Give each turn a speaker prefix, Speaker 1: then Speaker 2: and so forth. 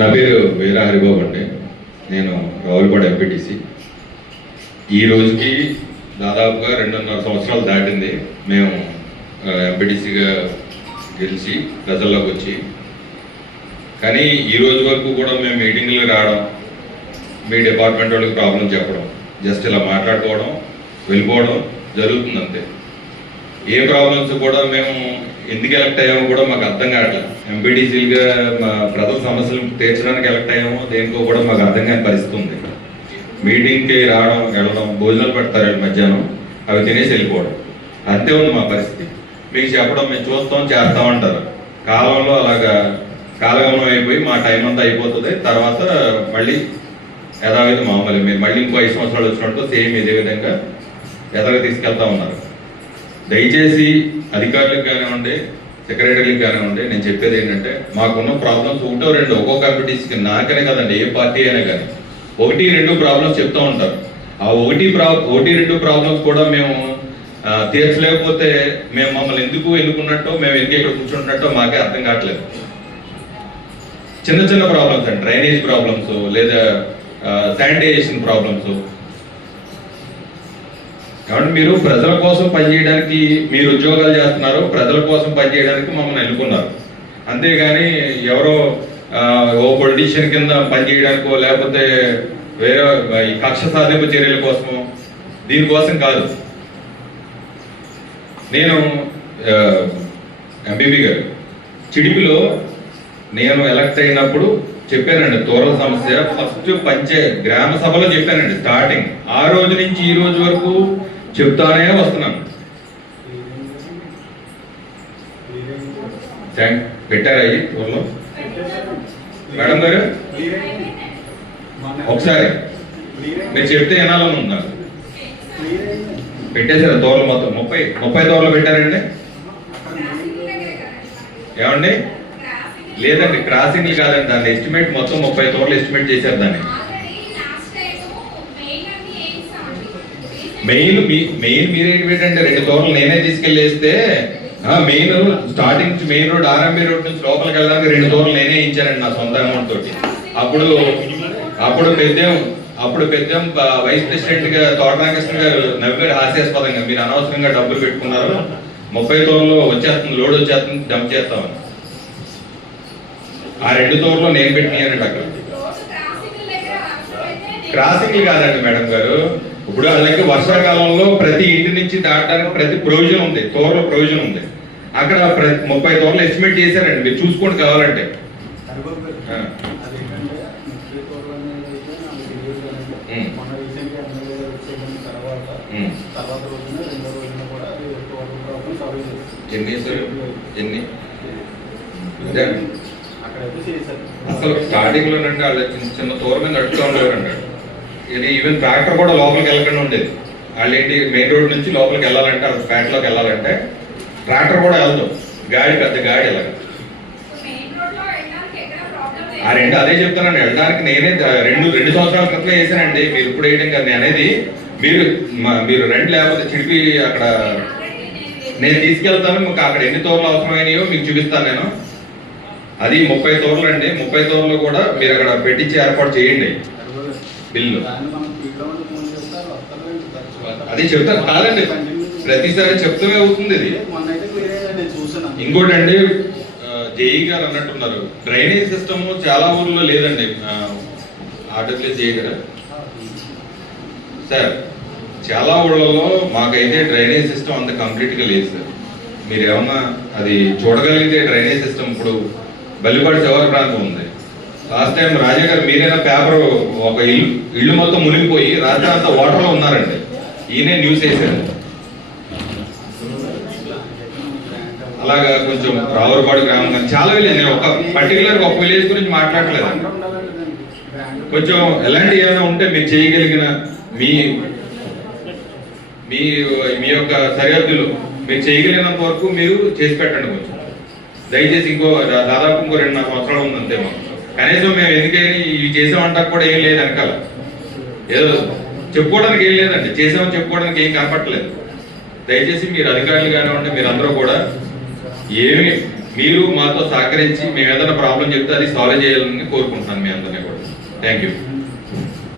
Speaker 1: నా పేరు వీర హరిబాబు అండి. నేను రావులపాడు ఎంపీటీసీ ఈ రోజుకి దాదాపుగా రెండున్నర సంవత్సరాలు దాటింది మేము ఎంపీటీసీగా గెలిచి ప్రజల్లోకి వచ్చి. కానీ ఈ రోజు వరకు కూడా మేము మీటింగ్లు రావడం మీ డిపార్ట్మెంట్ వాళ్ళకి ప్రాబ్లం చెప్పడం జస్ట్ ఇలా మాట్లాడుకోవడం వెళ్ళిపోవడం జరుగుతుంది అంతే. ఏ ప్రాబ్లమ్స్ కూడా మేము ఎందుకు ఎలక్ట్ అయ్యామో కూడా మాకు అర్థం కావట్లేదు ఎంపీటీసీలుగా మా ప్రజల సమస్యలు తీర్చడానికి ఎలక్ట్ అయ్యామో దేనికో కూడా మాకు అర్థం కాని పరిస్థితి ఉంది. మీటింగ్కి రావడం వెళ్ళడం భోజనాలు పెడతారు మధ్యాహ్నం. అవి తినేసి వెళ్ళిపోవడం. అంతే ఉంది మా పరిస్థితి. మీకు చెప్పడం మేము చూస్తాం చేస్తాం అంటారు. కాలంలో అలాగా కాలగమనం అయిపోయి మా టైం అంతా అయిపోతుంది. తర్వాత మళ్ళీ యథావిధి మామూలు. మీరు మళ్ళీ ఇంకో ఐదు సంవత్సరాలు వచ్చినట్టు సేమ్ ఇదే విధంగా ఎదగ తీసుకెళ్తా ఉన్నారు. దయచేసి అధికారులకు కానివ్వండి సెక్రటరీలకు కానివ్వండి నేను చెప్పేది ఏంటంటే మాకున్న ప్రాబ్లమ్స్ ఒకటో రెండు ఒక్కో కాంపిటీషన్కి నాకనే కదండి ఏ పార్టీ అయినా కానీ. ఒకటి రెండు ప్రాబ్లమ్స్ చెప్తూ ఉంటారు. ఆ ఒకటి ప్రా ఒకటి రెండు ప్రాబ్లమ్స్ కూడా మేము తీర్చలేకపోతే మేము మమ్మల్ని ఎందుకు ఎన్నుకున్నట్టో మేము ఎందుకు ఇక్కడ కూర్చుంటున్నట్టో మాకే అర్థం కావట్లేదు. చిన్న చిన్న ప్రాబ్లమ్స్ అండి డ్రైనేజ్ ప్రాబ్లమ్స్ లేదా శానిటైజేషన్ ప్రాబ్లమ్స్ కాబట్టి మీరు ప్రజల కోసం పనిచేయడానికి మీరు ఉద్యోగాలు చేస్తున్నారు ప్రజల కోసం పనిచేయడానికి మమ్మల్ని ఎన్నుకున్నారు. అంతేగాని ఎవరో ఓ పొలిటీషియన్ కింద పనిచేయడానికో లేకపోతే వేరే ఈ కక్ష సాధింపు చర్యల కోసమో దీనికోసం కాదు. నేను ఎంబీబీ గారు చిడిపిలో నేను ఎలక్ట్ అయినప్పుడు చెప్పానండి దూర సమస్య. ఫస్ట్ పంచాయత్ గ్రామ సభలో చెప్పానండి స్టార్టింగ్ ఆ రోజు నుంచి ఈ రోజు వరకు చెప్తానే వస్తున్నాను. పెట్టారా అయ్యి త్వరలో మేడం గారు ఒకసారి మీరు చెప్తే వినాలని ఉంది పెట్టేశారు తోరలు మొత్తం. ముప్పై ముప్పై తోరలు పెట్టారండి. ఏమండి? లేదండి క్రాసింగ్లు కాదండి దాని ఎస్టిమేట్ మొత్తం ముప్పై తోరలు ఎస్టిమేట్ చేశారు దాన్ని. మెయిన్ మీ మెయిన్ మీరేంటి పెట్టండి రెండు తోరలు నేనే తీసుకెళ్ళేస్తే main starting main road RMB road నుంచి లోపలికి వెళ్ళడానికి రెండు తోరలు నేనే ఇచ్చానండి నా సొంత అమౌంట్ తోటి. అప్పుడు అప్పుడు పెద్దేం అప్పుడు పెద్దేం వైస్ ప్రెసిడెంట్గా తోటరామకృష్ణ గారు నవ్వారు హాస్యాస్పదంగా మీరు అనవసరంగా డబ్బులు పెట్టుకున్నారు. ముప్పై తోరలు వచ్చేస్తుంది లోడ్ వచ్చేస్తుంది డంప్ చేస్తామని ఆ రెండు తోరలో నేను పెట్టినానండి అక్కడ. క్రాసింగ్లు కాదండి మేడం గారు. ఇప్పుడు వాళ్ళకి వర్షాకాలంలో ప్రతి ఇంటి నుంచి దాటడానికి ప్రతి ప్రొవిజన్ ఉంది తోరలో ప్రొవిజన్ ఉంది. అక్కడ ప్రతి ముప్పై తోరలు ఎస్టిమేట్ చేశారండి మీరు చూసుకోండి కావాలంటే. ఎన్ని? ఎన్ని? అసలు స్టార్టింగ్లో నుండి వాళ్ళ చిన్న చిన్న తోర మీద నడుస్తూ ఉండేవారు ఇది ఈవెన్ ట్రాక్టర్ కూడా లోపలికి వెళ్ళకుండా ఉండేది. వాళ్ళు ఏంటి మెయిన్ రోడ్ నుంచి లోపలికి వెళ్ళాలంటే వాళ్ళ ఫ్యాట్లోకి వెళ్ళాలంటే ట్రాక్టర్ కూడా వెళ్తాం గాడి పెద్ద గాడి వెళ్ళాలి ఆ రెండు అదే చెప్తున్నాను. వెళ్ళడానికి నేనే రెండు రెండు సంవత్సరాల క్రితం వేసానండి మీరు ఇప్పుడు వేయడం కాదు నేను అనేది మీరు మీరు రండి లేకపోతే చిడిపి అక్కడ నేను తీసుకెళ్తాను. మీకు అక్కడ ఎన్ని తోరలు అవసరమైనయో మీకు చూపిస్తాను నేను. అది ముప్పై తోరలు అండి ముప్పై తోరలు కూడా మీరు అక్కడ పెట్టించి ఏర్పాటు చేయండి. బిల్లు. అది చెప్తాను కాదండి. ప్రతిసారి చెప్తూనే అవుతుంది ఇది. ఇంకోటండి జేఈ గారు అన్నట్టున్నారు. డ్రైనేజ్ సిస్టమ్ చాలా ఊర్లో లేదండి. ఆర్డర్లే జేఈ గారు. సార్ చాలా ఊళ్ళలో మాకైతే డ్రైనేజ్ సిస్టమ్ అంత కంప్లీట్గా లేదు సార్. మీరు ఏమన్నా అది చూడగలిగితే డ్రైనేజ్ సిస్టమ్ ఇప్పుడు బల్లిపాడు శివారు ప్రాంతం ఉంది. లాస్ట్ టైం రాజా గారు మీరైనా పేపర్ ఒక ఇల్లు ఇల్లు మొత్తం మునిగిపోయి రాత్రి అంతా వాటర్లో ఉన్నారండి. ఈయనే న్యూస్ వేసారు అలాగా కొంచెం రావులపాడు గ్రామం కానీ చాలా విలేజ్ నేను. ఒక పర్టికులర్ ఒక విలేజ్ గురించి మాట్లాడలేదండి కొంచెం ఎలాంటి ఏమైనా ఉంటే మీరు చేయగలిగిన మీ మీ మీ యొక్క సరిహద్దులు మీరు చేయగలిగినంత వరకు మీరు చేసి పెట్టండి కొంచెం. దయచేసి ఇంకో దాదాపు ఇంకో రెండు నాలుగు సంవత్సరాలు ఉంది మాకు. కనీసం మేము ఎందుకని ఇవి చేసామంటాక కూడా ఏం లేదు వెనకాల. ఏదో చెప్పుకోవడానికి ఏం లేదండి. చేసామని చెప్పుకోవడానికి ఏం కనపట్టలేదు దయచేసి మీరు అధికారులు కానివ్వండి మీరు అందరూ కూడా ఏమి మీరు మాతో సహకరించి మేము ఏదైనా ప్రాబ్లం చెప్తే అది సాల్వ్ చేయాలని కోరుకుంటున్నాను మీ అందరినీ కూడా. Thank you